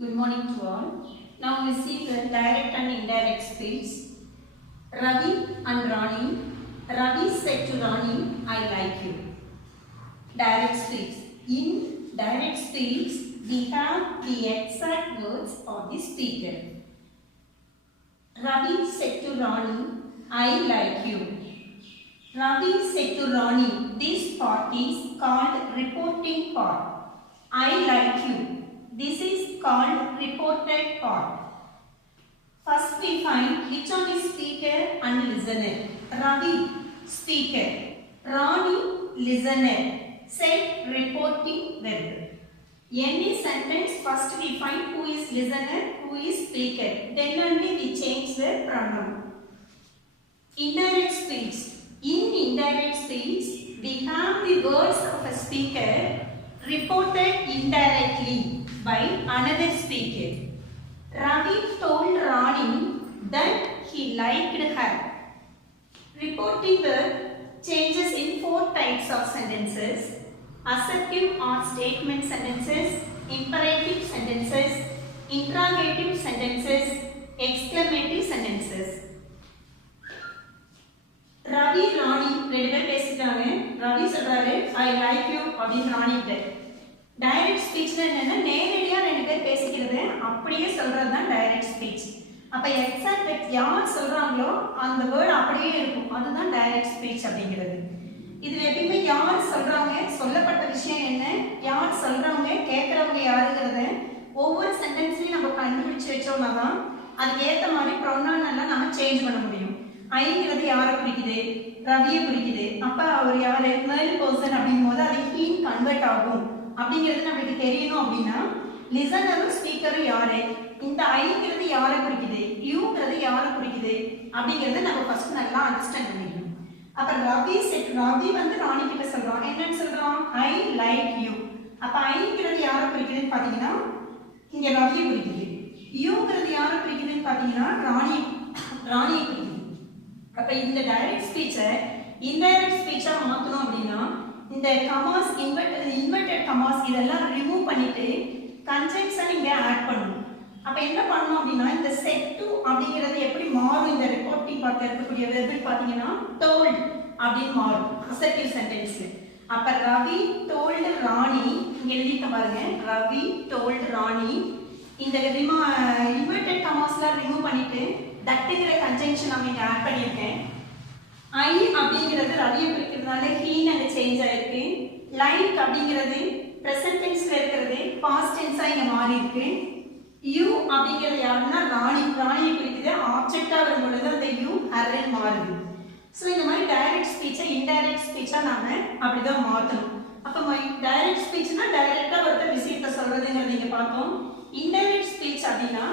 Good morning to all. Now we see the direct and indirect speech. Ravi and Rani. Ravi said to Rani, I like you. Direct speech. In direct speech, we have the exact words of the speaker. Ravi said to Rani, I like you. Ravi said to Rani, this part is called reporting part. I like you. This is called reported part. First we find which one is speaker and listener. Ravi, speaker. Rani, listener. Said reporting verb. Any sentence, first we find who is listener, who is speaker. Then only we change the pronoun. Indirect speech. In indirect speech, we have the words of a speaker reported indirectly by another speaker. Ravi told Rani that he liked her. Reporting verb changes in 4 types of sentences: assertive or statement sentences, imperative sentences, interrogative sentences, exclamative sentences. Ravi ராணி ரெண்டு பேர் பேசிட்டாங்க. ரவி சொல்றாரு I like you அப்படின்னு ராணி கிட்ட. Direct ஸ்பீச்ல என்னன்னா நேரடியா ரெண்டு பேர் பேசிக்கிறது அப்படியே சொல்றது தான் டைரக்ட் ஸ்பீச். அப்ப எக்ஸாக்ட் யார் சொல்றாங்களோ அந்த வேர்ட் அப்படியே இருக்கும். அதுதான் டைரக்ட் ஸ்பீச் அப்படிங்கிறது. இதுல எப்பயுமே யார் சொல்றாங்க, சொல்லப்பட்ட விஷயம் என்ன, யார் சொல்றாங்க, கேட்கறவங்க யாருங்கிறத ஒவ்வொரு சென்டென்ஸ்லயும் நம்ம கண்டுபிடிச்சு வச்சோம்னா தான் அதுக்கு ஏற்ற மாதிரி ப்ரொனவுன் எல்லாம் நம்ம சேஞ்ச் பண்ண முடியும். ஐங்கிறது யாரை குறிக்குது, ரவியை குறிக்குது. அப்ப அவர் யாரு, மேல் பர்சன் அப்படிங்கும் போது அது ஹீன் கன்வெர்ட் ஆகும் அப்படிங்கிறது நம்மளுக்கு தெரியணும். அப்படின்னா லிசனரும் ஸ்பீக்கரும் யாரு, இந்த ஐங்கிறது யாரை குறிக்குது, யூங்கிறது யாரை குறிக்குது அப்படிங்கறத நம்ம ஃபர்ஸ்ட் நல்லா அண்டர்ஸ்டாண்ட் பண்ணிக்கணும். அப்ப ரவி வந்து ராணி கிட்ட சொல்றான், என்னன்னு சொல்றான், ஐ லைக் யூ. அப்ப ஐங்கிறது யாரை குறிக்குதுன்னு பாத்தீங்கன்னா இங்க ரவியை குறிக்குது. யூங்கிறது யாரை குறிக்குதுன்னு பாத்தீங்கன்னா ராணியை குறிக்குது. அப்ப இந்த டைரக்ட் ஸ்பீச்சை இன்டைரக்ட் ஸ்பீச்சா மாத்தணும் அப்படின்னா இந்த கமாஸ், இன்வெர்டட் கமாஸ் இதெல்லாம் ரிமூவ் பண்ணிட்டு கன்ஜெக்ஷன் இங்க ஆட் பண்ணணும். அப்ப என்ன பண்ணணும் அப்படின்னா இந்த செட் டு அப்படிங்கிறது எப்படி மாறும், இந்த ரிப்போர்ட்டிங் பார்க்க இருக்கக்கூடிய வெர்பல் பாத்தீங்கன்னா டோல்ட் அப்படின்னு மாறும் அசர்ட்டிவ் சென்டென்ஸ்ல. அப்ப ரவி டோல்டு ராணி, இங்க எழுதிக்க பாருங்க, ரவி டோல்டு ராணி. இந்த இன்வெர்டட் கமாஸ்லாம் ரிமூவ் பண்ணிட்டு தட்டுங்கிற கன்ஜெக்ஷன் நம்ம இங்க ஆட் பண்ணியிருக்கேன். ஐ அப்படிங்கிறது ரவியை குறிக்கிறதுனால ஹீன் அங்க சேஞ்ச் ஆயிருக்கு. லைக் அப்படிங்கிறது பிரசன்ட் டென்ஸ்ல இருக்கிறது பாஸ்ட் டென்ஸா இங்க மாறி இருக்கு. யூ அப்படிங்கிறது யாருன்னா ராணியை குறிக்குது. ஆப்ஜெக்டா வரும் பொழுது அந்த யூ ஹர்ன்னு மாறுது. ஸோ இந்த மாதிரி டைரக்ட் ஸ்பீச்சை இன்டைரக்ட் ஸ்பீச்சா நாம அப்படிதான் மாற்றணும். அப்போ டைரக்ட் ஸ்பீச்னா டைரக்டா ஒருத்தர் விஷயத்தை சொல்றதுங்கிறது நீங்க பார்த்தோம். இன்டைரக்ட் ஸ்பீச் அப்படின்னா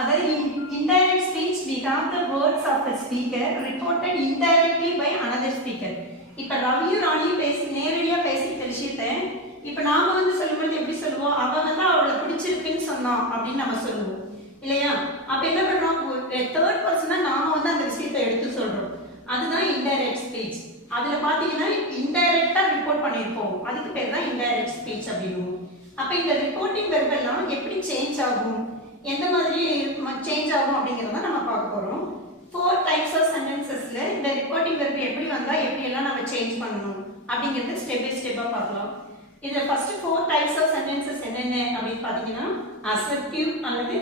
அதாவது indirect speech we have the words of a speaker reported indirectly by another speaker. இப்ப ரவியும் ராணியும் நேரடியா பேசிட்ட விஷயத்தை இப்ப நாம வந்து சொல்லும்போது எப்படி சொல்லுவோம், அவ வந்து அவளை பிடிச்சிருக்குன்னு சொன்னான் அப்படின்னு நம்ம சொல்லுவோம் இல்லையா. அப்ப என்ன பண்றோம், தேர்ட் பர்சனா நாம வந்து அந்த விஷயத்தை எடுத்து சொல்றோம். அதுதான் இன்டைரக்ட் ஸ்பீச். அதுல பாத்தீங்கன்னா இன்டைரக்டா ரிப்போர்ட் பண்ணிருப்போம், அதுக்கு பேர் தான் இன்டைரக்ட் ஸ்பீச் அப்படின்னு. அப்ப இந்த ரிப்போர்ட்டிங் வெர்ப் எல்லாம் எப்படி சேஞ்ச் ஆகும், எந்த மாதிரி சேஞ்ச் ஆகும் அப்படிங்கறத நம்ம பார்க்க போறோம். 4 டைப்ஸ் ஆஃப் சென்டென்சஸ்ல இந்த ரிப்போர்ட்டிங் வெர்ப் எப்படி வந்தா எப்படி எல்லாம் நம்ம சேஞ்ச் பண்ணணும் அப்படிங்கறது ஸ்டெப் பை ஸ்டெப்பா பார்க்கலாம். இதுல ஃபர்ஸ்ட் 4 டைப்ஸ் ஆஃப் சென்டென்சஸ் என்னென்ன அப்படின்னு பாத்தீங்கன்னா அசர்ட்டிவ் அல்லது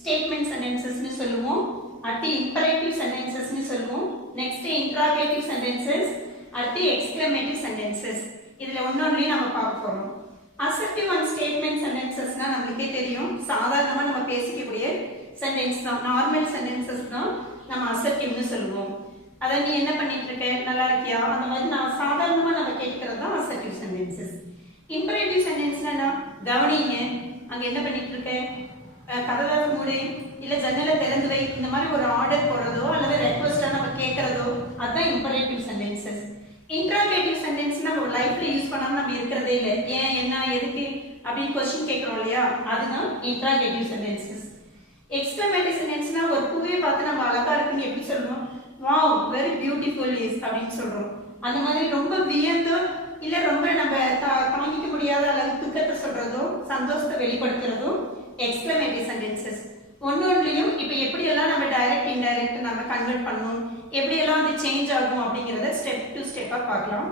ஸ்டேட்மெண்ட் சென்டென்சஸ்னு சொல்லுவோம், அடுத்து இம்பரேட்டிவ் சென்டென்சஸ்னு சொல்லுவோம், நெக்ஸ்ட் இன்டராகேட்டிவ் சென்டென்சஸ், அடுத்து எக்ஸ்கிளமேட்டிவ் சென்டென்சஸ். இதுல ஒன்னொன்னையும் நம்ம பார்க்க போறோம். அசர்ட்டிவ் அண்ட் ஸ்டேட்மெண்ட் சென்டென்சஸ்னா நமக்கே தெரியும், சாதாரணமா நம்ம பேசிக்கக்கூடிய சென்டென்ஸ் தான், நார்மல் சென்டென்சஸ் தான் நம்ம அசர்ட்டிவ்னு சொல்லுவோம். அத நீ என்ன பண்ணிட்டு இருக்க, நல்லா இருக்கியா, அந்த மாதிரி நான் சாதாரணமா நம்ம கேட்கறது தான் அசர்ட்டிவ் சென்டென்சஸ். இம்பரேட்டிவ் சென்டென்ஸ்னா கவனிங்க, அங்க என்ன பண்ணிட்டு இருக்க, கதவை மூடு, இல்ல ஜன்னலை திறந்து வை, இந்த மாதிரி ஒரு ஆர்டர் போடுறதோ அல்லது ரெக்வெஸ்டா நம்ம கேட்கறதோ அதுதான் இம்பரேட்டிவ் சென்டென்சஸ். இன்டராகேட்டிவ் சென்டென்ஸ் நம்ம லைஃப்ல யூஸ் பண்ணாம நம்ம இருக்கிறதே இல்லை, ஏன் என்ன எதுக்கு அப்படின்னு क्वेश्चन கேட்கறோம் இல்லையா, அதுதான் இன்டராகேட்டிவ் சென்டென்சஸ். எக்ஸ்கிளமேட்டிவ் சென்டென்ஸ்னா ஒரு பூவை பார்த்து நம்ம அழகா இருக்குன்னு எப்படி சொல்றோம், வாவ் வெரி பியூட்டிஃபுல் இஸ் அப்படின்னு சொல்றோம். அந்த மாதிரி ரொம்ப வியந்து இல்ல ரொம்ப நம்ம தாங்கிக்க முடியாத அளவு துக்கத்தை சொல்றதோ சந்தோஷத்தை வெளிப்படுத்துறதோ எக்ஸ்க்ளமேட்டரி சென்டென்சஸ். ஒன்னொன்றையும் இப்போ எப்படியெல்லாம் நம்ம டைரக்ட் இன்டைரக்ட் நம்ம கன்வெர்ட் பண்ணணும், எப்படியெல்லாம் அது சேஞ்ச் ஆகும் அப்படிங்கிறத ஸ்டெப் டு ஸ்டெப்பாக பார்க்கலாம்.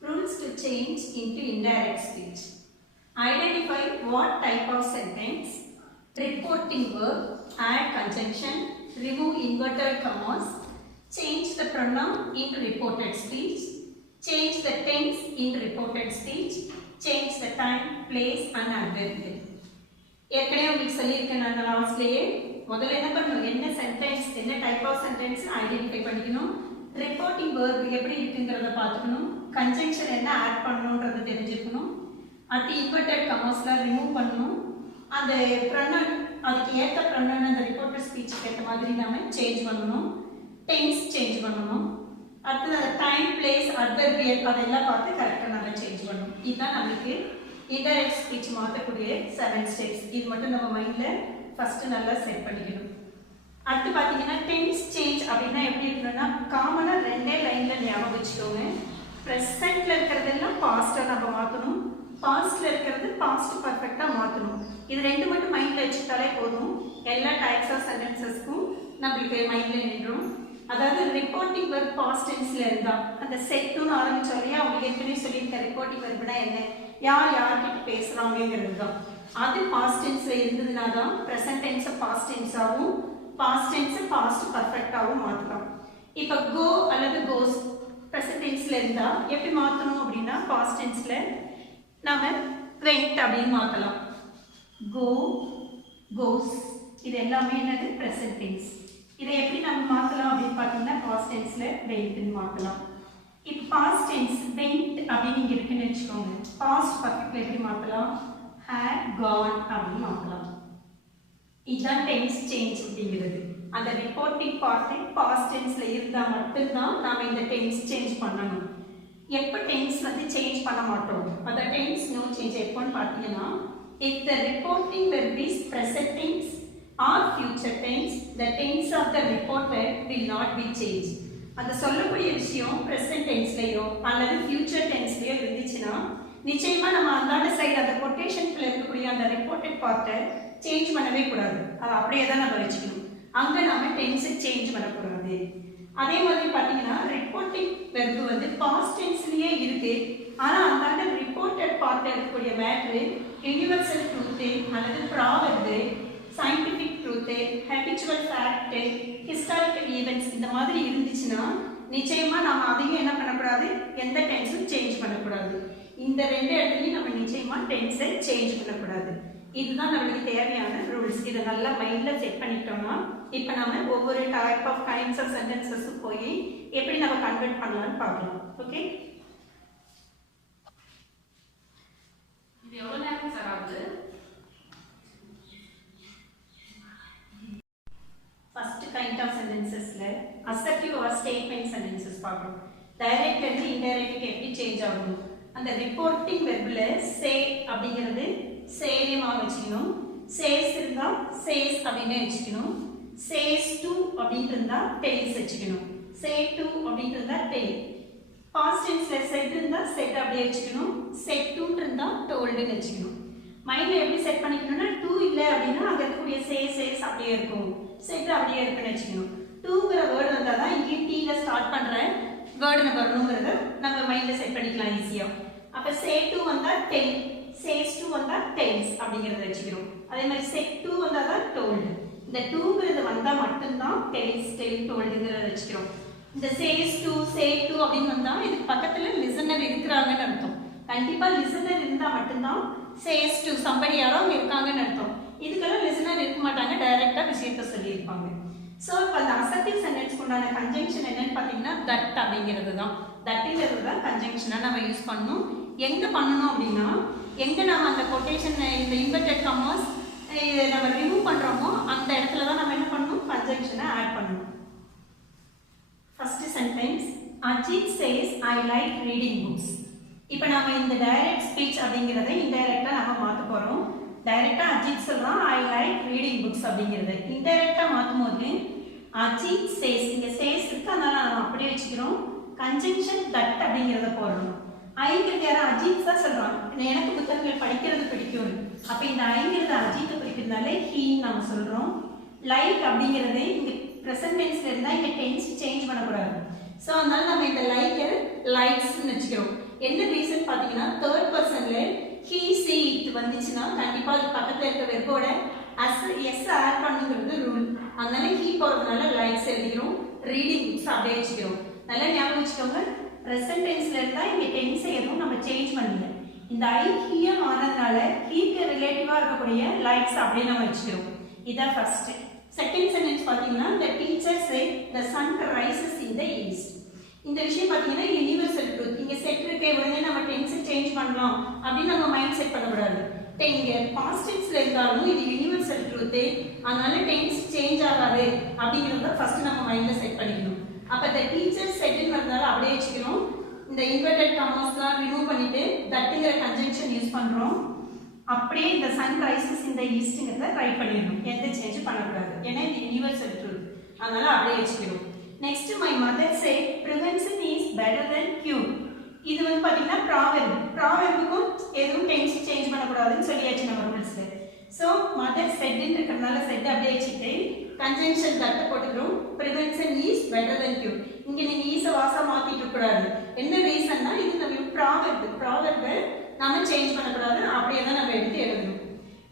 Rules to change into indirect speech. Identify what type of sentence, reporting verb, add conjunction, remove inverted commas, change the pronoun in reported speech, change the tense in reported speech, change the time, place and adverb. ஏற்கனவே உங்களுக்கு சொல்லியிருக்கேன் நான் லாஸ்ட்லேயே. முதல்ல என்ன பண்ணணும், என்ன sentence, என்ன type of sentence identify பண்ணிக்கணும், ரிப்போர்ட்டிங் வேர்ப் எப்படி இருக்குங்கிறத பார்த்துக்கணும், கன்ஜங்ஷன் என்ன ஆட் பண்ணணுன்றதை தெரிஞ்சுக்கணும், அடுத்து இன்வெர்டட் கமாஸ்லாம் ரிமூவ் பண்ணணும், அந்த ப்ரொனவுன் அதுக்கு ஏற்ற ப்ரொனவுன் அந்த ரிப்போர்ட்டட் ஸ்பீச்சுக்கு ஏற்ற மாதிரி நம்ம சேஞ்ச் பண்ணணும், டென்ஸ் சேஞ்ச் பண்ணணும், அடுத்து அந்த டைம், பிளேஸ், அட்வர்பியல் அதெல்லாம் பார்த்து கரெக்டாக நம்ம சேஞ்ச் பண்ணணும். இதுதான் நம்மளுக்கு இன்டைரக்ட் ஸ்பீச் மாற்றக்கூடிய 7 ஸ்டெப்ஸ். இது மட்டும் நம்ம மைண்டில் ஃபஸ்ட்டு நல்லா செட் பண்ணிக்கணும். அடுத்து பார்த்தீங்கன்னா டென்ஸ் சேஞ்ச் அப்படின்னா எப்படி இருக்கணும்னா காமனாக 2 லைனில் ஞாபகம் வச்சுக்கோங்க. ப்ரெசென்ட்டில் இருக்கிறதெல்லாம் பாஸ்ட்டாக நம்ம மாற்றணும், பாஸ்ட்டில் இருக்கிறது பாஸ்ட் பர்ஃபெக்டாக மாற்றணும். இது 2 மட்டும் மைண்டில் வச்சுக்கிட்டாலே போதும், எல்லா டைப்ஸ் ஆஃப் சென்டென்சஸ்க்கும் நம்மளுக்கு மைண்டில் நின்றும். அதாவது ரிப்போர்ட்டிங் வெர்ப் பாஸ்ட் டென்ஸில் இருந்தால் அந்த செட்டுன்னு ஆரம்பித்தோம் இல்லையா, அவங்க ஏற்கனவே சொல்லியிருக்க ரிப்போர்ட்டிங் வெர்ப்னா என்ன, யார் யார்கிட்ட பேசுகிறாங்கிறது தான். அது பாஸ்ட் டென்ஸில் இருந்ததுனா தான் ப்ரெசன்ட் டென்ஸை பாஸ்ட் டென்ஸாகவும் பாஸ்ட் டென்ஸை பாஸ்ட் பர்ஃபெக்டாகவும் மாற்றலாம். இப்போ கோ அல்லது கோஸ் ப்ரெசன்ட் டென்ஸில் இருந்தால் எப்படி மாற்றணும் அப்படின்னா பாஸ்ட் டென்ஸில் நாம் வெண்ட் அப்படின்னு மாற்றலாம். கோ, கோஸ் இது எல்லாமே என்னது ப்ரெசன்ட் டென்ஸ். இதை எப்படி நம்ம மாற்றலாம் அப்படின்னு பார்த்தீங்கன்னா பாஸ்ட் டென்ஸில் வெண்ட்னு மாற்றலாம். இப்போ பாஸ்ட் டென்ஸ் வெண்ட் அப்படின்னு இங்கே இருக்குன்னு வச்சுக்கோங்க, பாஸ்ட் பர்ஃபெக்ட்ல எப்படி மாற்றலாம், had gone அப்படின்னு மாற்றலாம். இதுதான் டென்ஸ் சேஞ்ச் அப்படிங்கிறது. அந்த ரிப்போர்ட்டிங் பார்ட் பாஸ்ட் டென்ஸ்ல இருந்தால் மட்டும்தான் நாம் இந்த டென்ஸ் சேஞ்ச் பண்ணணும். எப்போ டென்ஸ் வந்து சேஞ்ச் பண்ண மாட்டோம், அந்த டென்ஸ் நோ சேஞ்ச் எப்போன்னு பார்த்தீங்கன்னா if the reporting verb is present tense or future tense, the tense of the report verb will not be changed. அந்த சொல்லக்கூடிய விஷயம் ப்ரெசென்ட் டென்ஸ்லையோ அல்லது ஃபியூச்சர் டென்ஸ்லையோ இருந்துச்சுன்னா நிச்சயமா நம்ம அந்தாண்ட சைடு அந்த கொட்டேஷன்ல இருக்கக்கூடிய அந்த ரிப்போர்ட்டட் பார்ட்டை சேஞ்ச் பண்ணவே கூடாது, அதை அப்படியே தான் நம்ம வச்சுக்கணும். அங்கே நம்ம டென்ஸை சேஞ்ச் பண்ணக்கூடாது. அதே மாதிரி பார்த்தீங்கன்னா ரிப்போர்ட்டிங் வெர்பு வந்து பாஸ்ட் டென்ஸ்லயே இருக்கு, ஆனால் அந்தாண்ட ரிப்போர்ட்டட் பார்ட்டில் இருக்கக்கூடிய மேட்ரு யூனிவர்சல் ட்ரூத்து அல்லது proverb, scientific truth, habitual fact, historical events இந்த மாதிரி இருந்துச்சுன்னா நிச்சயமா நம்ம அதையும் என்ன பண்ணக்கூடாது, எந்த டென்ஸும் சேஞ்ச் பண்ணக்கூடாது. இந்த 2 இடத்துலையும் நம்ம நிச்சயமா டென்ஸை சேஞ்ச் பண்ணக்கூடாது. இதுதான் நம்மளுக்கு தேவையான ரூல்ஸ். இதை நல்லா மைண்டில் செட் பண்ணிட்டோம்னா இப்போ நம்ம ஒவ்வொரு டைப் ஆஃப் கைண்ட்ஸ் ஆஃப் சென்டென்சஸும் போய் எப்படி நம்ம கன்வெர்ட் பண்ணலாம்னு பார்க்கலாம். ஓகே, இது எவ்வளோ நேரம் சார் ஆகுது? ஃபர்ஸ்ட் கைண்ட் ஆஃப் சென்டென்சஸ்ல அசர்ட்டிவ் ஆர் ஸ்டேட்மெண்ட் சென்டென்சஸ் பார்க்கணும். டைரக்ட்ல இருந்து இன்டைரக்ட்க்கு எப்படி சேஞ்ச் ஆகும், அந்த ரிப்போர்ட்டிங் வெர்ப்ல சே அப்படிங்கிறது சேமா வச்சுக்கணும், சேஸ் இருந்தா சேஸ் அப்படின்னு வச்சுக்கணும், சேஸ் டு அப்படின்னு இருந்தா டெய்ல்ஸ் வச்சுக்கணும், சே டு அப்படின்னு இருந்தா டெய்ல். பாஸ்ட் டென்ஸ்ல செட் இருந்தா செட் அப்படியே வச்சுக்கணும், செட் டு இருந்தா டோல்டுன்னு வச்சுக்கணும். மைண்ட்ல எப்படி செட் பண்ணிக்கணும்னா டூ இல்லை அப்படின்னா அங்கே இருக்கக்கூடிய சேஸ் அப்படியே இருக்கும், செட் அப்படியே இருக்குன்னு வச்சுக்கணும். டூங்கிற வேர்டு வந்தால் தான் இங்கே டீல ஸ்டார்ட் பண்ணுற வேர்டு நம்ம வரணுங்கிறத நம்ம மைண்டில் செட் பண்ணிக்கலாம் ஈஸியாக. அப்போ சே டூ வந்தால் டெல், சேஸ் டூ வந்தால் டெல்ஸ் அப்படிங்கிறத வச்சுக்கிறோம். அதே மாதிரி செட் டூ வந்தால் தான் டோல்டு. இந்த டூங்கிறது வந்தால் மட்டும்தான் டெல்ஸ், டெல், டோல்டுங்கிறத வச்சுக்கிறோம். இந்த சேஸ் டூ, சே டூ அப்படின்னு வந்தால் இதுக்கு பக்கத்தில் லிசனர் இருக்கிறாங்கன்னு அர்த்தம். கண்டிப்பாக லிசனர் இருந்தால் மட்டும்தான் சேஸ் டூ சம்படி யாரோ அவங்க இருக்காங்கன்னு அர்த்தம். இதுக்கெல்லாம் லிசனர் இருக்க மாட்டாங்க, டைரக்டாக விஷயத்த சொல்லியிருப்பாங்க. ஸோ இப்போ அந்த அசர்ட்டிவ் சென்டென்ஸ்க்கு உண்டான கன்ஜங்ஷன் என்னன்னு பார்த்தீங்கன்னா தட் அப்படிங்கிறது தான். தட்டுங்கிறது தான் கன்ஜங்ஷனாக நம்ம யூஸ் பண்ணணும். எங்கே பண்ணணும் அப்படின்னா எங்கே நம்ம அந்த கொட்டேஷன் இந்த இன்வெர்டட் கமாஸ் இதை நம்ம ரிமூவ் பண்ணுறோமோ அந்த இடத்துல தான் நம்ம என்ன பண்ணணும், கன்ஜங்ஷனை ஆட் பண்ணணும். First sentence, Ajith says I like reading books. இப்போ நம்ம இந்த டைரக்ட் ஸ்பீச் அப்படிங்கிறத இன்டைரக்டாக நம்ம மாற்ற போகிறோம். டைரக்டாக அஜித் சொல்கிறான் ஐ லைக் ரீடிங் புக்ஸ் அப்படிங்கிறது. இன்டைரக்டாக மாற்றும் போது அஜித் சேஸ், இங்க சேஸ் இருக்கு, அதனால நம்ம அப்படியே வச்சுக்கிறோம். கன்ஜங்ஷன் தட் அப்படிங்கிறத போடணும். ஐங்கிறது யாரும் அஜித் தான் சொல்றான், எனக்கு புத்தகங்கள் படிக்கிறது பிடிக்கும். அப்ப இந்த ஐங்கிறது அஜித்தை குறிக்கிறதுனால ஹீன்னு நம்ம சொல்றோம். லைக் அப்படிங்கிறது இங்க ப்ரெசன்ட் டென்ஸ்ல இருந்தா இங்க டென்ஸ் சேஞ்ச் பண்ணக்கூடாது. ஸோ அதனால நம்ம இந்த லைக்கை லைக்ஸ்ன்னு வச்சுக்கிறோம். என்ன ரீசன் பார்த்தீங்கன்னா தேர்ட் பர்சன்ல ஹீ சி இட் வந்துச்சுன்னா கண்டிப்பா அது பக்கத்துல இருக்க வெர்போட எஸ் ஆட் பண்ணுங்கிறது ரூல். அதனால ஹீ போறதுனால லைக்ஸ் எழுதிக்கிறோம். ரீடிங் புக்ஸ் அப்படியே வச்சுக்கிறோம். நல்லா ஞாபகம் வச்சுக்கோங்க. ப்ரெசன்ட் டென்ஸ்ல இருந்தா இங்க டென்ஸ் எதுவும் நம்ம சேஞ்ச் பண்ணல. இந்த ஐ ஹீயா மாறதுனால ஹீக்கு ரிலேட்டிவா இருக்கக்கூடிய லைக்ஸ் அப்படியே நம்ம வச்சுக்கிறோம். இதான் ஃபர்ஸ்ட். செகண்ட் சென்டென்ஸ் பாத்தீங்கன்னா the teacher said the sun rises in the east. இந்த விஷயம் பாத்தீங்கன்னா யுனிவர்சல் ட்ரூத். இங்க செட் இருக்கே உடனே நம்ம டென்ஸ் சேஞ்ச் பண்ணலாம் அப்படின்னு நம்ம மைண்ட் செட் பண்ணக்கூடாது. இங்க பாஸ்ட் டென்ஸ்ல இருந்தாலும் இது யுனிவர்சல் ட்ரூத், அதனால டென்ஸ் சேஞ்ச் ஆகாது அப்படிங்கறத ஃபர்ஸ்ட் நம்ம மைண்ட்ல செட் பண்ணிக்கணும். அப்ப the teacher saidன்னு வரதால அப்படியே வச்சுக்கணும். இந்த இன்வெர்டட் கமாஸ்லாம் ரிமூவ் பண்ணிட்டு தட்ங்கிற கன்ஜங்ஷன் யூஸ் பண்றோம். அப்படியே இந்த சன் ரைசஸ் இந்த ஈஸ்ட்ங்கிறத ரைட் பண்ணிடணும். எந்த சேஞ்ச் பண்ணக்கூடாது, ஏன்னா இது யூனிவர்சல் ட்ரூத். அதனால அப்படியே வச்சுக்கிறோம். Next my mother say prevention is better than cure. இது வந்து பாத்தீங்கன்னா ப்ராவெர்ப். ப்ராவெர்புக்கும் எதுவும் டென்ஸ் சேஞ்ச் பண்ணக்கூடாதுன்னு சொல்லியாச்சு நம்ம ரூல்ஸ்ல. ஸோ மதர் செட்ன்னு இருக்கிறதுனால செட் அப்படியே வச்சுட்டு கன்ஜங்ஷன் தட்டை போட்டுக்கிறோம். prevention is better than cure. இங்க நீங்க ஈஸ வாசா மாத்திட்டு இருக்க கூடாது. என்ன ரீசன்னா இது நம்ம ப்ராவெர்பை நாம சேஞ்ச் பண்ணக்கூடாது, அப்படியே தான் நம்ம எடுத்து எழுதணும்.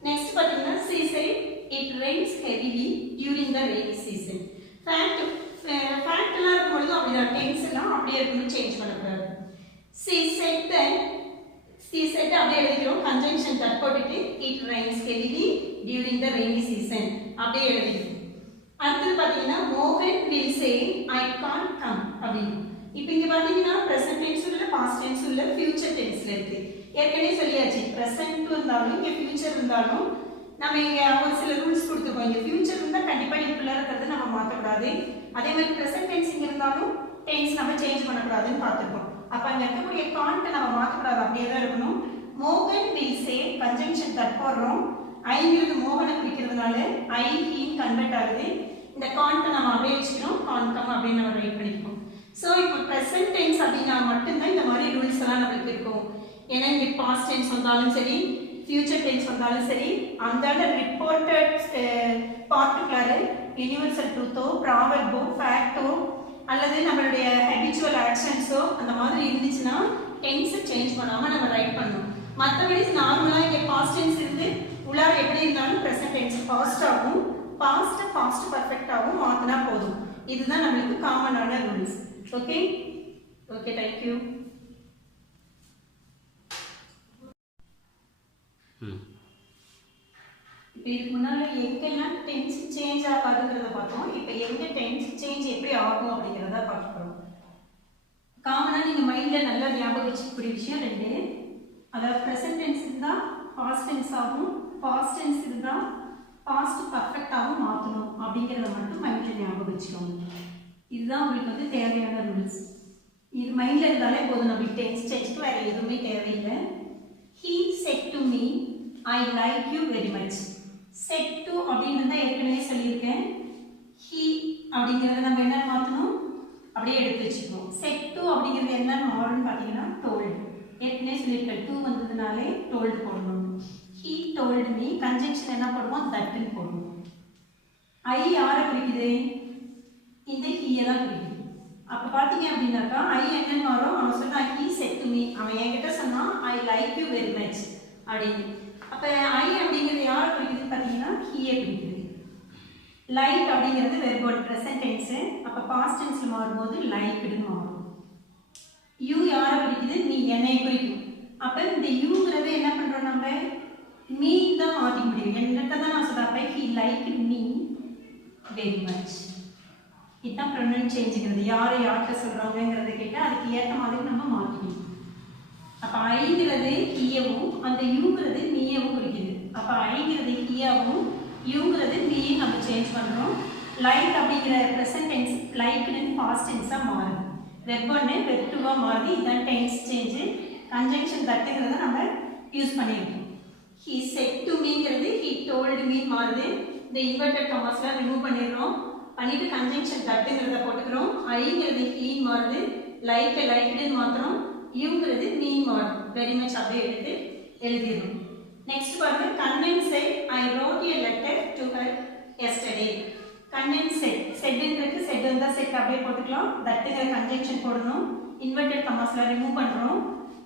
நெக்ஸ்ட் பாத்தீங்கன்னா she said it rains heavily during the rainy season. ஃபேக்ட்லாம் இருக்கும்போது அப்படிதான் டென்ஸ் எல்லாம் அப்படியே இருக்கணும், சேஞ்ச் பண்ணக்கூடாது. she said அப்படியே எழுதிக்கிறோம். கன்ஜங்ஷன் தட் போட்டுட்டு it rains heavily during the rainy season அப்படியே எழுதிக்கிறோம். அடுத்து பாத்தீங்கன்னா மோகன் will say I can't come அப்படின்னு. இப்போ இங்க பாத்தீங்கன்னா பிரசன்ட் டென்ஸ் இல்ல, பாஸ்ட் டென்ஸ் இல்ல, ஃபியூச்சர் டென்ஸ்ல இருக்கு. ஏற்கனவே சொல்லியாச்சு பிரசன்ட் இருந்தாலும் இங்க ஃபியூச்சர் இருந்தாலும் நம்ம இங்க ஒரு சில ரூல்ஸ் கொடுத்துருக்கோம். இங்க ஃபியூச்சர் இருந்தா கண்டிப்பா இதுக்குள்ள இருக்கிறது நம்ம மாற்றக்கூடாது. அதே மாதிரி பிரசன்ட் டென்ஸ் இங்க இருந்தாலும் டென்ஸ் நம்ம சேஞ்ச் பண்ணக்கூடாதுன்னு பார்த்துருக்கோம். அப்ப அங்க இருக்கக்கூடிய கான்ட் நம்ம மாற்றக்கூடாது, அப்படியே தான் இருக்கணும். மோகன் will say கன்ஜங்ஷன் தட் போடுறோம். ஐங்கிறது மோகனை குறிக்கிறதுனால ஐ ஹீன் கன்வெர்ட் ஆகுது. இந்த கான்ட் நம்ம அப்படியே வச்சுக்கிறோம். கான்கம் அப்படின்னு நம்ம ரைட் பண்ணிக்கணும். ஸோ இப்போ ப்ரெசன்ட் டென்ஸ் அப்படின்னா மட்டும்தான் இந்த மாதிரி ரூல்ஸ் எல்லாம் நம்மளுக்கு இருக்கும். ஏன்னா இங்கே பாஸ்ட் டென்ஸ் வந்தாலும் சரி, ஃபியூச்சர் டென்ஸ் வந்தாலும் சரி, அந்த ரிப்போர்ட்டட் பார்ட்டிகுலர் யூனிவர்சல் ட்ரூத்தோ ப்ராவெர்போ ஃபேக்டோ அல்லது நம்மளுடைய ஹேபிச்சுவல் ஆக்ஷன்ஸோ அந்த மாதிரி இருந்துச்சுன்னா டென்ஸை சேஞ்ச் பண்ணாமல் நம்ம ரைட் பண்ணணும். மற்றபடி நார்மலாக இங்கே பாஸ்ட் டென்ஸ் இருந்து உள்ளார எப்படி இருந்தாலும் ப்ரெசன்ட் டென்ஸ் ஃபாஸ்டாகவும் பாஸ்ட் பர்ஃபெக்டாகவும் மாற்றினா போதும். இதுதான் நம்மளுக்கு காமனான ரூல்ஸ். Okay, thank you. இப்போ இதுக்கு முன்னாடி எங்கெல்லாம் டென்ஸ் சேஞ்ச் ஆகாதுங்கிறத பார்த்தோம். இப்போ எங்க டென்ஸ் சேஞ்ச் எப்படி ஆகும் அப்படிங்கிறத பார்க்க போகிறோம். காமனாக நீங்கள் மைண்டில் நல்லா ஞாபகம் வச்சுக்கக்கூடிய விஷயம் ரெண்டு. அதாவது ப்ரெசன்ட் டென்ஸ் இருந்தால் பாஸ்ட் டென்ஸ் ஆகும், பாஸ்ட் டென்ஸ் இருந்தால் பாஸ்ட் பர்ஃபெக்டாகவும் மாற்றணும் அப்படிங்கிறத மட்டும் மைண்டில் ஞாபகம் வச்சுக்கோங்க. இதுதான் உங்களுக்கு வந்து தேவையான ரூல்ஸ். இது மைண்டில் இருந்தாலே போதும். நம்மளுக்கு டென்ஸ் சேஞ்சுக்கு வேறு எதுவுமே தேவையில்லை. He said to me I like you very much. said to அப்படின்னு தான் ஏற்கனவே சொல்லியிருக்கேன். he அப்படிங்கிறத நம்ம என்ன மாற்றணும், அப்படியே எடுத்து வச்சுக்கணும். said to அப்படிங்கிறது என்ன மாறுன்னு பார்த்தீங்கன்னா told. ஏற்கனவே சொல்லியிருக்கேன், to வந்ததுனாலே told போடணும். he told me கன்ஜங்ஷன் என்ன போடுவோம், தட்னு போடுவோம். I யாரை குறிக்குது, இந்த ஹீயை தான் குறிக்குது. அப்போ பார்த்தீங்க அப்படின்னாக்கா ஐ என்னன்னு மாறும். அவன் சொன்னா he said to me, அவன் என்கிட்ட சொன்னா I like you very much அப்படின்னு. அப்போ ஐ அப்படிங்கிறது யாரை குறிக்குதுன்னு பார்த்தீங்கன்னா ஹீயை குறிக்குது. லைக் அப்படிங்கிறது வெர்போட ப்ரெசன்ட் டென்ஸு. அப்போ பாஸ்ட் டென்ஸில் மாறும்போது லைக்டுன்னு மாறும். யூ யாரை குறிக்குது, நீ என்னை குறிக்கும். அப்போ இந்த யூங்கிறது என்ன பண்ணுறோம், நம்ம மீ தான் மாற்றிக்க முடியும். என்கிட்ட தான் நான் சொல்கிறேன். அப்போ he liked me very much. இதுதான் ப்ரொனவுன் சேஞ்சுங்கிறது. யாரை யார்கிட்ட சொல்கிறாங்கிறத கேட்டால் அதுக்கு ஏற்ற மாதிரி நம்ம மாற்றிக்கணும். அப்போ ஐங்கிறது ஹீயவும் அந்த யூங்கிறது மீயவும் குறிக்குது. அப்போ ஐங்கிறது ஹீயாவும் யூங்கிறது மீயும் நம்ம சேஞ்ச் பண்ணுறோம். லைக் அப்படிங்கிற ப்ரெசன்ட் டென்ஸ் லைக்னு பாஸ்ட் டென்ஸாக மாறுது. வெர்பொன்னு வெர்டுவாக மாறுது. இதுதான் டென்ஸ் சேஞ்சு. கன்ஜங்ஷன் தட்டுங்கிறத நம்ம யூஸ் பண்ணியிருக்கோம். he said to meங்கிறது he told me மாறுது. இந்த இன்வெர்டட் கமாஸ்லாம் ரிமூவ் பண்ணிடுறோம். பண்ணிட்டு கன்ஜங்ஷன் தட்டுங்கிறத போட்டுக்கிறோம். ஐங்கிறது ஹீன்னு மாறுது, லைக்டுன்னு மாத்திரம், யூங்கிறது மீ மாறுது. வெரி மச் அப்படியே எடுத்து எழுதிடணும். நெக்ஸ்ட் பாருங்க, Kannan said I wrote a letter to her yesterday. Kannan said, செட்ங்கிறதுக்கு செட் வந்தா செட் அப்படியே போட்டுக்கலாம். தட்டுங்கிற கன்ஜங்ஷன் போடணும். இன்வெர்டட் கமாஸ்ல ரிமூவ் பண்றோம்.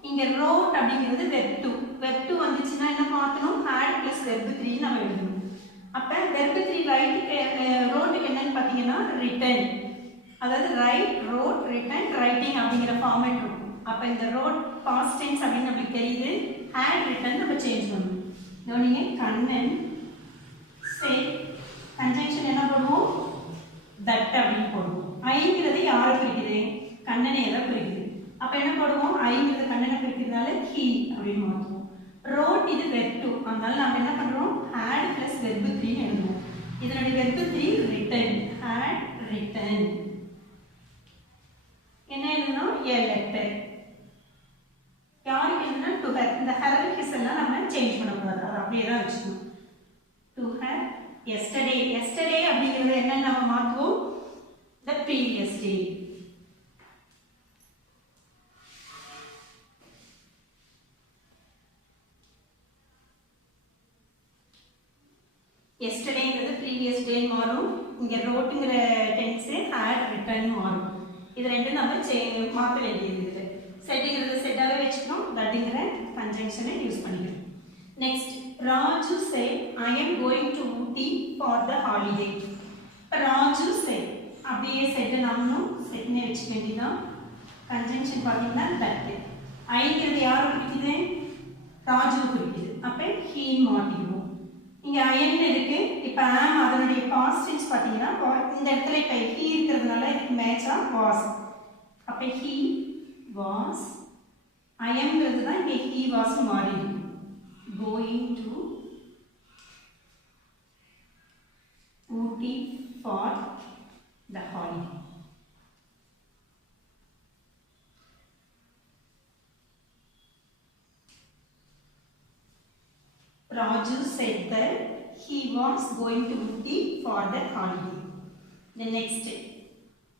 இங்க ரோட் அப்படிங்கிறது வெர்ப் 2. வெர்ப் 2 வந்துச்சுன்னா என்ன மாத்தணும்? had plus verb 3 நம்ம எழுதணும். அப்ப verb 3 ரைட்டுக்கு ரோட்டுக்கு என்னன்னு பாத்தீங்கன்னா written. அதாவது ரைட், ரோட், ரிட்டன், ரைட்டிங் அப்படிங்கிற ஃபார்மேட் இருக்கும். அப்ப இந்த ரோட் பாஸ்ட் டென்ஸ் அப்படின்னு நமக்கு தெரியுது. had written நம்ம சேஞ்ச் பண்ணணும். கவனிங்க, கண்ணன் செட் கன்ஜங்ஷன் என்ன போடுவோம்? தட் அப்படின்னு போடுவோம். ஐங்கிறது யாரை குறிக்குது? கண்ணனை எதை குறிக்குது? அப்ப என்ன போடுவோம்? ஐங்கிறது கண்ணனை குறிக்கிறதுனால he அப்படின்னு மாற்றுவோம். ரோட் இது verb 2, அதனால நம்ம என்ன பண்றோம்? had plus verb 3 எழுதுவோம். இதனுடைய verb 3 written, had written. என்ன எழுதணும்? a letter. யாருக்கு எழுதுனா? to her. இந்த her his எல்லாம் நம்ம சேஞ்ச் பண்ணக்கூடாது, அது அப்படியே தான் வச்சுக்கணும். to her yesterday. yesterday அப்படிங்கிறது என்ன நம்ம மாற்றுவோம்? the previous day. எஸ்டர்டேங்கிறது ப்ரீவியஸ் டே மாறும். இங்கே ரோட்டுங்கிற டென்ஸு had written மாறும். இது ரெண்டும் நம்ம மாற்ற வேண்டியது. செட்டுங்கிறது செட்டாகவே வச்சுக்கணும். தட்டுங்கிற கன்ஜங்ஷனை யூஸ் பண்ணிக்கணும். Next, Raju said I am going to Ooty for the holiday. இப்போ ராஜு said அப்படியே செட்டு நாமளும் செட்னே வச்சுக்க வேண்டியதான். கன்ஜங்ஷன் பார்த்தீங்கன்னா தட்டு. ஐங்கிறது யார் குறிக்குது? ராஜு குறிக்குது. அப்போ ஹீன்னு மாட்டிடுவோம். இங்க ஐஎன் இருக்கு. இப்ப ஆம் அதனுடைய பாஸ்ட் டென்ஸ் பாத்தீங்கன்னா இந்த இடத்துல இப்ப ஹீ இருக்கிறதுனால இதுக்கு மேட்சா வாஸ். அப்ப ஹீ வாஸ், ஐஎம்ங்கிறது தான் இங்க ஹீ வாஸ் மாறிடும். Going to Ooty for the holiday. Raju said that he was going to Ooty for the holiday. The next,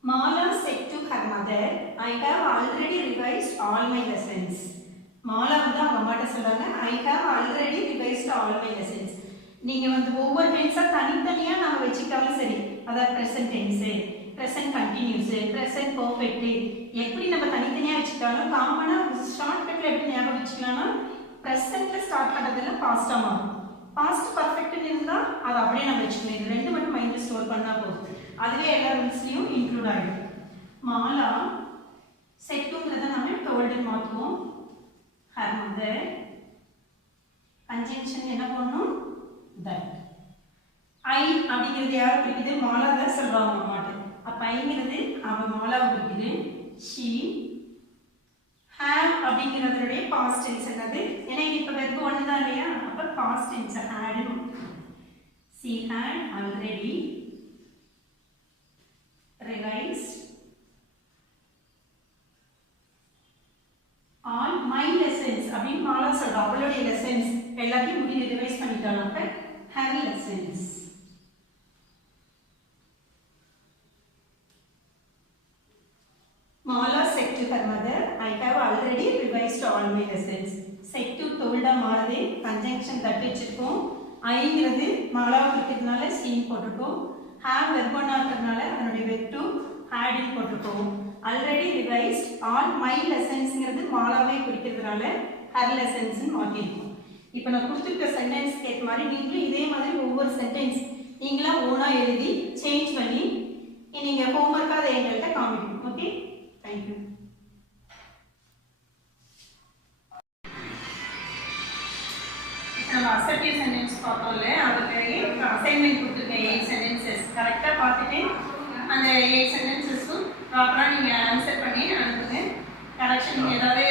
Mala said to her mother, I have already revised all my lessons. Mala வந்து அவங்க அம்மாட்ட சொல்றாங்க, I have already revised all my lessons. நீங்க வந்து ஒவ்வொரு டென்ஸா தனித்தனியா நாம வச்சுக்கிட்டாலும் சரி, அதாவது present tense, present continuous, present perfect, எப்படி நம்ம தனித்தனியா வச்சுக்கிட்டாலும் காமனா ஷார்ட்கட்ல எப்படி ஞாபகம் வச்சுக்கலாம்னா presentல ஸ்டார்ட் பண்றதுல பாஸ்டா மாறும். பாஸ்ட் பர்ஃபெக்ட்னு இருந்தா அது அப்படியே நம்ம வச்சுக்கணும். இது ரெண்டு மட்டும் மைண்ட்ல ஸ்டோர் பண்ணா போதும். அதுவே எல்லா ரூல்ஸ்லயும் இன்க்ளூட் ஆயிடும். மாலா செட்டுங்கிறத நம்ம டோல்டு மாத்துவோம். her mother கன்ஜங்ஷன் என்ன பண்ணணும்? that. ஐ அப்படிங்கிறது யாரை குறிக்குது? மாலா தான் சொல்றாங்க அம்மாட்ட. அப்ப ஐங்கிறது அவ மாலாவை குறிக்குது. she have அப்படிங்கிறதுடைய past tense என்னது? ஏன்னா இப்ப verb 1 தான் இல்லையா? அப்ப past tense had. she had already revised all my lessons. அப்படி மாலா சொல்றா அவளுடைய lessons எல்லாத்தையும் முடிஞ்சு ரிவைஸ் பண்ணிட்டாங்க. அப்ப her lessons. Mala said to her mother, I have already revised all my lessons. Said to told மாறுது. கன்ஜங்ஷன் தட்டு வச்சிருக்கோம். ஐங்கிறது மாலாவை குறிக்கிறதுனால சீன் போட்டிருக்கோம். have verb 1 இருக்கிறதுனால அதனுடைய verb 2 had போட்டிருக்கோம். already revised all my lessonsங்கிறது மாலாவை குறிக்கிறதுனால her lessons மாத்திருக்கோம். இப்போ நான் கொடுத்துருக்க சென்டென்ஸ் கேட்ட மாதிரி நீங்களும் இதே மாதிரி ஒவ்வொரு சென்டென்ஸ் நீங்களா ஓனா எழுதி சேஞ்ச் பண்ணி நீங்க ஹோம்வொர்க்காக அதை எங்கள்கிட்ட காமிக்கணும். Okay, thank you. நம்ம அசர்ட்டிவ் சென்டென்ஸ் பார்த்தோம்ல, அதுக்கு அசைன்மெண்ட் கொடுத்துருக்கேன். 8 சென்டென்சஸ் கரெக்டாக பார்த்துட்டு அந்த 8 சென்டென்சஸும் ப்ராப்பராக நீங்கள் ஆன்சர் பண்ணி அனுப்புங்க. கரெக்ஷன் நீங்கள் ஏதாவது